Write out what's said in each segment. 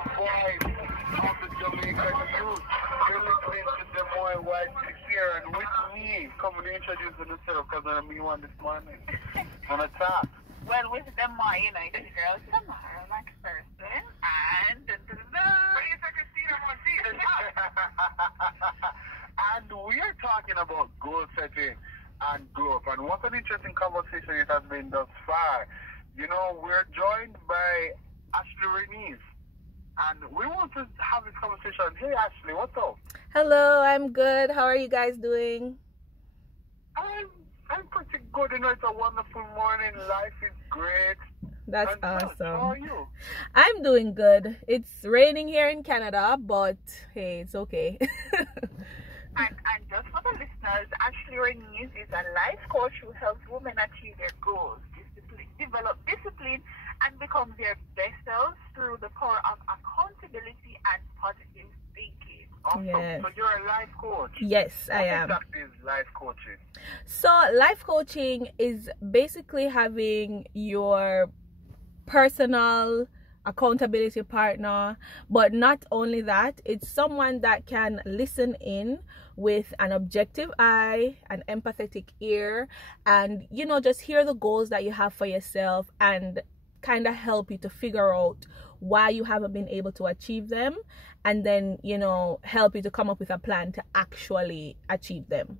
voice of the Jamaican youth. You're listening to the Moy White here, and with me, come and introduce yourself because I'm the one this morning. On a top. Well, with the Moy, you know, this girl Samara McPherson, and Christina Montez. And we are talking about goal setting and growth. And what an interesting conversation it has been thus far. You know, we're joined by Ashlee Renise. And we want to have this conversation. Hey, Ashlee, what's up? Hello, I'm good. How are you guys doing? I'm pretty good. You know, it's a wonderful morning. Life is great. That's and awesome. How are you? I'm doing good. It's raining here in Canada, but hey, it's okay. And just for the listeners, Ashlee Renise is a life coach who helps women achieve their goals, develop discipline, and become their best selves through the power of accountability and positive thinking. Awesome. Yes. So you're a life coach? Yes, I am. What exactly is life coaching? So life coaching is basically having your personal accountability partner, but not only that, it's someone that can listen in with an objective eye, an empathetic ear, and you know, just hear the goals that you have for yourself and kind of help you to figure out why you haven't been able to achieve them, and then, you know, help you to come up with a plan to actually achieve them.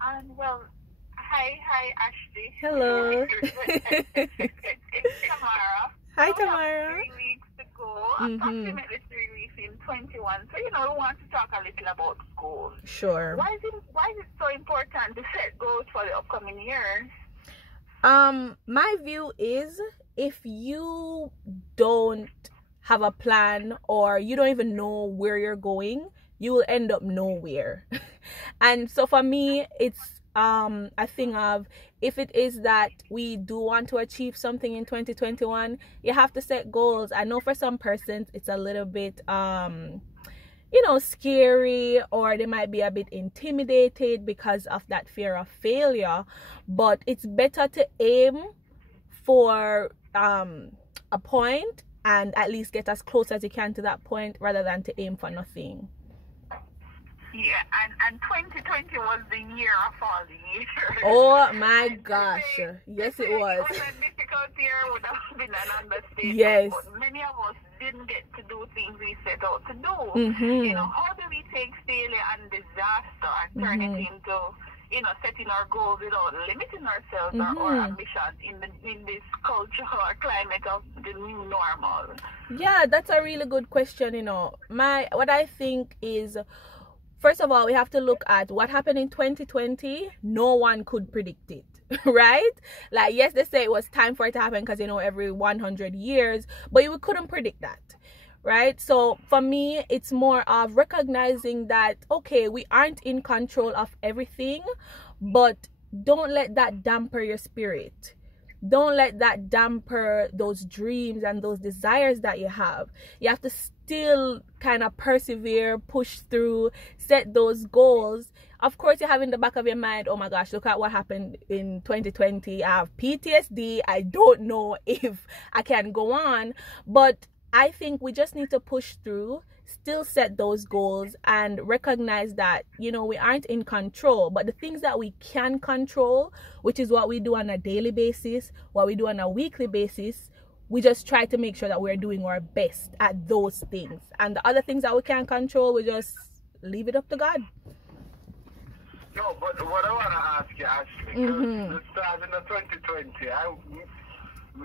And well, hi Ashlee. Hello. It's Tamara. Hi, So we have Tamara. 3 weeks to go, approximately 3 weeks in 21. So, you know, we want to talk a little about goals. Sure. Why is it so important to set goals for the upcoming year? My view is if you don't have a plan or you don't even know where you're going, you will end up nowhere. And so for me, it's a thing of, if it is that we do want to achieve something in 2021, you have to set goals. I know for some persons it's a little bit you know, scary, or they might be a bit intimidated because of that fear of failure, but it's better to aim for a point and at least get as close as you can to that point rather than to aim for nothing. Yeah, and 2020 was the year of all the years. Oh my gosh. Yes, it was. It was a difficult year, would have been an understatement. Yes. But many of us didn't get to do things we set out to do. Mm-hmm. You know, how do we take failure and disaster and turn it into, you know, setting our goals without limiting ourselves or our ambitions in this culture or climate of the new normal? Yeah, that's a really good question. You know, what I think is, first of all, we have to look at what happened in 2020. No one could predict it, right? Like, yes, they say it was time for it to happen because, you know, every 100 years, but we couldn't predict that, right? So for me, it's more of recognizing that, okay, we aren't in control of everything, but don't let that damper your spirit. Don't let that damper those dreams and those desires that you have. You have to still kind of persevere, push through, set those goals. Of course, you have in the back of your mind, oh my gosh, look at what happened in 2020. I have PTSD. I don't know if I can go on. But I think we just need to push through, still set those goals, and recognize that, you know, we aren't in control, but the things that we can control, which is what we do on a daily basis, what we do on a weekly basis, we just try to make sure that we're doing our best at those things. And the other things that we can't control, we just leave it up to God. No, but what I want to ask you, Ashlee, because the start in the 2020,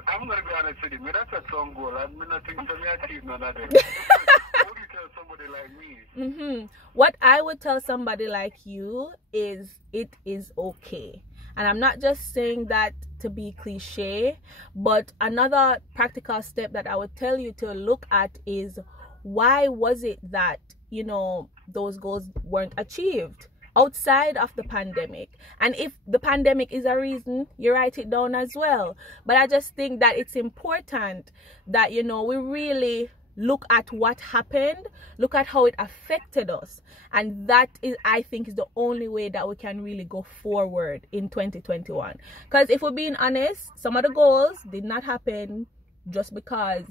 I'm going to be honest with you, me that's a song goal, and me not think to me achieve none of them. What would you tell somebody like me? What I would tell somebody like you is, it is okay. And I'm not just saying that to be cliche, but another practical step that I would tell you to look at is, why was it that, you know, those goals weren't achieved outside of the pandemic? And if the pandemic is a reason, you write it down as well. But I just think that it's important that, you know, we really look at what happened, look at how it affected us, and that is, I think, is the only way that we can really go forward in 2021. Because if we're being honest, some of the goals did not happen just because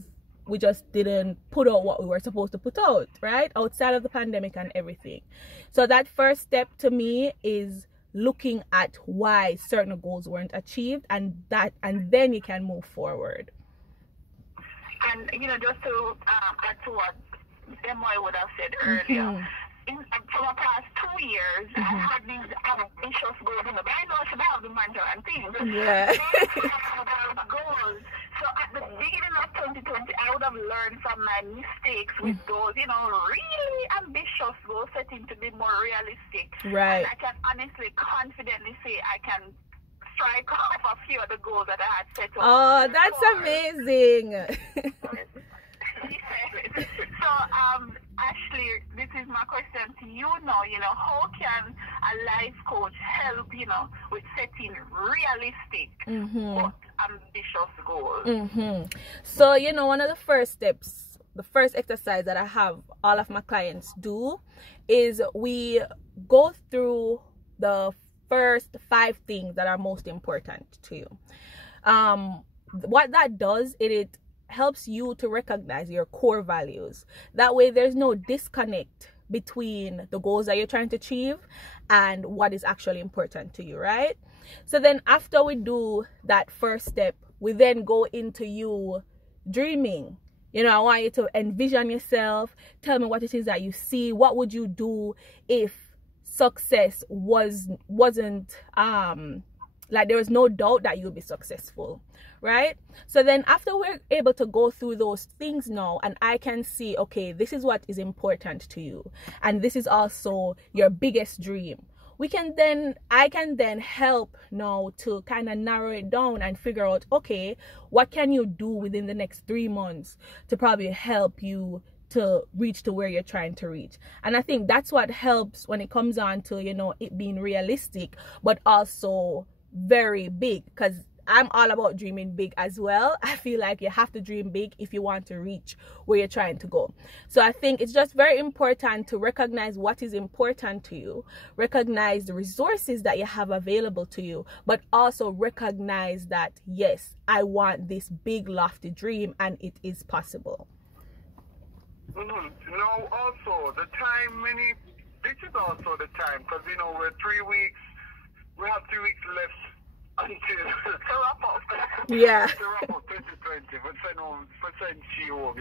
we just didn't put out what we were supposed to put out, right? Outside of the pandemic and everything. So that first step to me is looking at why certain goals weren't achieved, and then you can move forward. And just to add to what Demoy would have said earlier, for the past 2 years, I had these ambitious goals, but I know I should have the manager and things. Yeah. Goals. So at the beginning of 2020, I would have learned from my mistakes with those, really ambitious goals setting to be more realistic. Right. And I can honestly, confidently say I can strike off a few of the goals that I had set up. Oh, that's amazing. So, Ashlee, this is my question to you now. How can a life coach help, with setting realistic but ambitious goals? So, one of the first steps, the first exercise that I have all of my clients do is we go through the first 5 things that are most important to you. What that does, it helps you to recognize your core values. That way there's no disconnect between the goals that you're trying to achieve and what is actually important to you, right? So then after we do that first step, we then go into you dreaming. I want you to envision yourself. Tell me what it is that you see. What would you do if success wasn't like there was no doubt that you'll be successful, right? So then after we're able to go through those things now, and I can see, okay, this is what is important to you, and this is also your biggest dream, I can then help now to kind of narrow it down and figure out, okay, what can you do within the next 3 months to probably help you to reach to where you're trying to reach. And I think that's what helps when it comes on to, it being realistic, but also very big, because I'm all about dreaming big as well. I feel like you have to dream big if you want to reach where you're trying to go. So I think it's just very important to recognize what is important to you, recognize the resources that you have available to you, but also recognize that, yes, I want this big lofty dream and it is possible. Also the time, this is also the time, because we're 3 weeks, we have 3 weeks left until to wrap up. Yeah. To wrap up 2020, but send she home.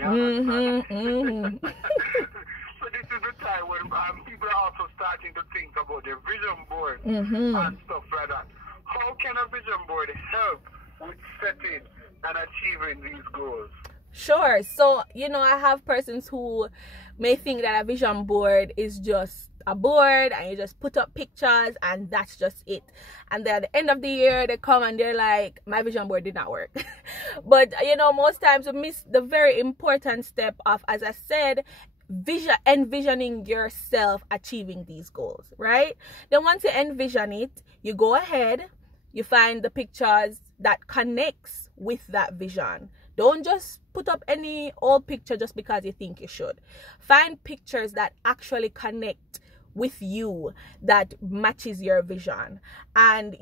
So this is the time when people are also starting to think about their vision board and stuff like that. How can a vision board help with setting and achieving these goals? Sure. So, I have persons who may think that a vision board is just a board and you just put up pictures and that's just it. And then at the end of the year, they come and they're like, my vision board did not work. But, most times we miss the very important step of, as I said, envisioning yourself achieving these goals, right? Then once you envision it, you go ahead, you find the pictures that connects with that vision. Don't just put up any old picture just because you think you should. Find pictures that actually connect with you, that matches your vision, and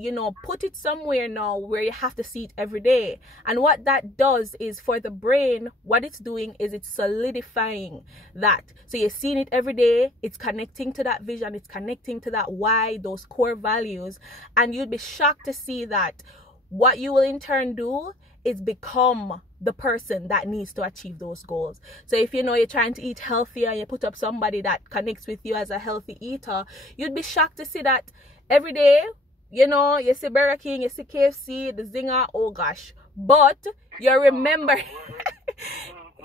put it somewhere now where you have to see it every day. And what that does is, for the brain, what it's doing is it's solidifying that. So you're seeing it every day, it's connecting to that vision, it's connecting to that why, those core values, and you'd be shocked to see that what you will in turn do is become the person that needs to achieve those goals. So if you're trying to eat healthier and you put up somebody that connects with you as a healthy eater, you'd be shocked to see that every day, you see Burger King, you see KFC, the Zinger, oh gosh. But you're remembering,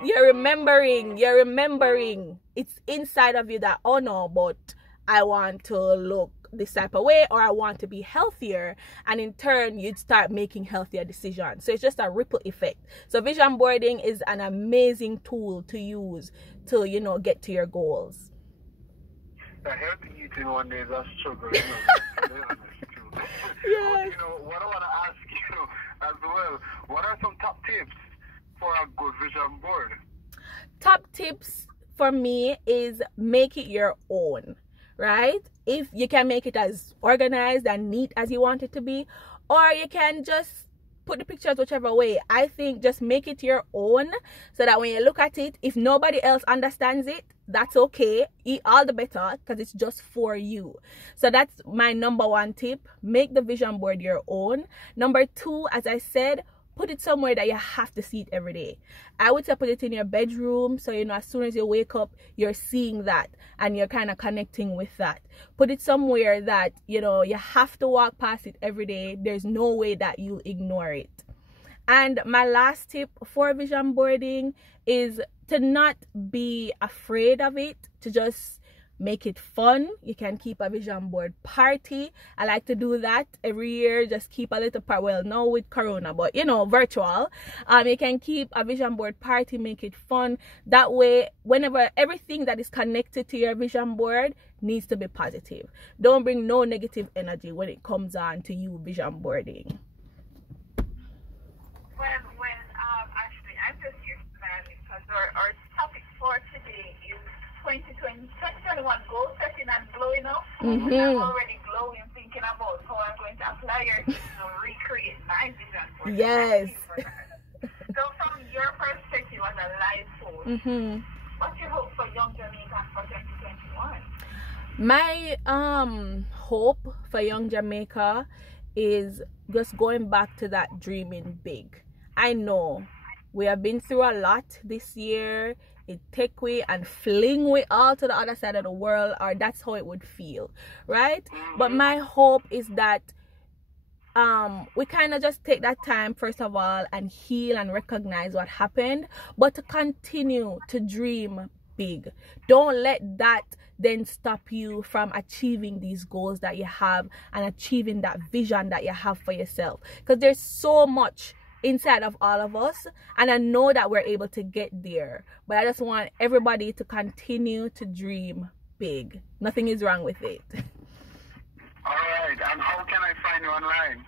you're remembering it's inside of you that, oh no, but I want to look this type of way, or I want to be healthier, and in turn you'd start making healthier decisions. So it's just a ripple effect. So vision boarding is an amazing tool to use to get to your goals. Healthy eating one day is a struggle. Yes. What I want to ask you as well, what are some top tips for a good vision board? Top tips for me is make it your own, right? If you can make it as organized and neat as you want it to be, or you can just put the pictures whichever way. I think just make it your own, so that when you look at it, if nobody else understands it, that's okay. All the better, because it's just for you. So that's my number one tip. Make the vision board your own. Number two, as I said, put it somewhere that you have to see it every day. I would say put it in your bedroom, so you know as soon as you wake up, you're seeing that and you're kind of connecting with that. Put it somewhere that you know you have to walk past it every day. There's no way that you ignore it. And my last tip for vision boarding is to not be afraid of it, to just make it fun. You can keep a vision board party. I like to do that every year. Just keep a little part. Well, now with Corona, but you know, virtual. You can keep a vision board party, make it fun. That way, whenever everything that is connected to your vision board needs to be positive. Don't bring no negative energy when it comes on to you vision boarding. When Ashlee, I'm just here because our topic for today is 2021 goal setting and glowing up. I'm already glowing, thinking about how I'm going to apply your tips to recreate my vision board. Yes. So from your perspective as a life coach, what's your hope for young Jamaicans for 2021? My hope for young Jamaica is just going back to that dreaming big. I know we have been through a lot this year. It take we and fling we all to the other side of the world, or that's how it would feel, right? But my hope is that we kind of just take that time first of all and heal and recognize what happened, but to continue to dream big. Don't let that then stop you from achieving these goals that you have and achieving that vision that you have for yourself, because there's so much inside of all of us, and I know that we're able to get there. But I just want everybody to continue to dream big. Nothing is wrong with it. All right, and how can I find you online?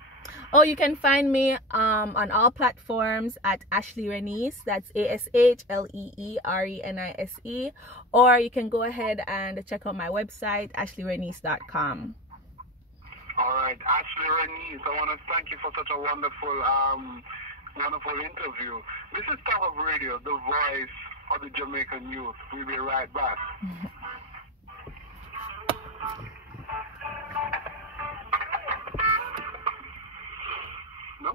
Oh, you can find me on all platforms at Ashlee Renise. That's ASHLEERENISE. Or you can go ahead and check out my website, ashleerenise.com. All right, Ashlee Renise, I want to thank you for such a wonderful interview. This is Top of Radio, the voice of the Jamaican youth. We'll be right back. No,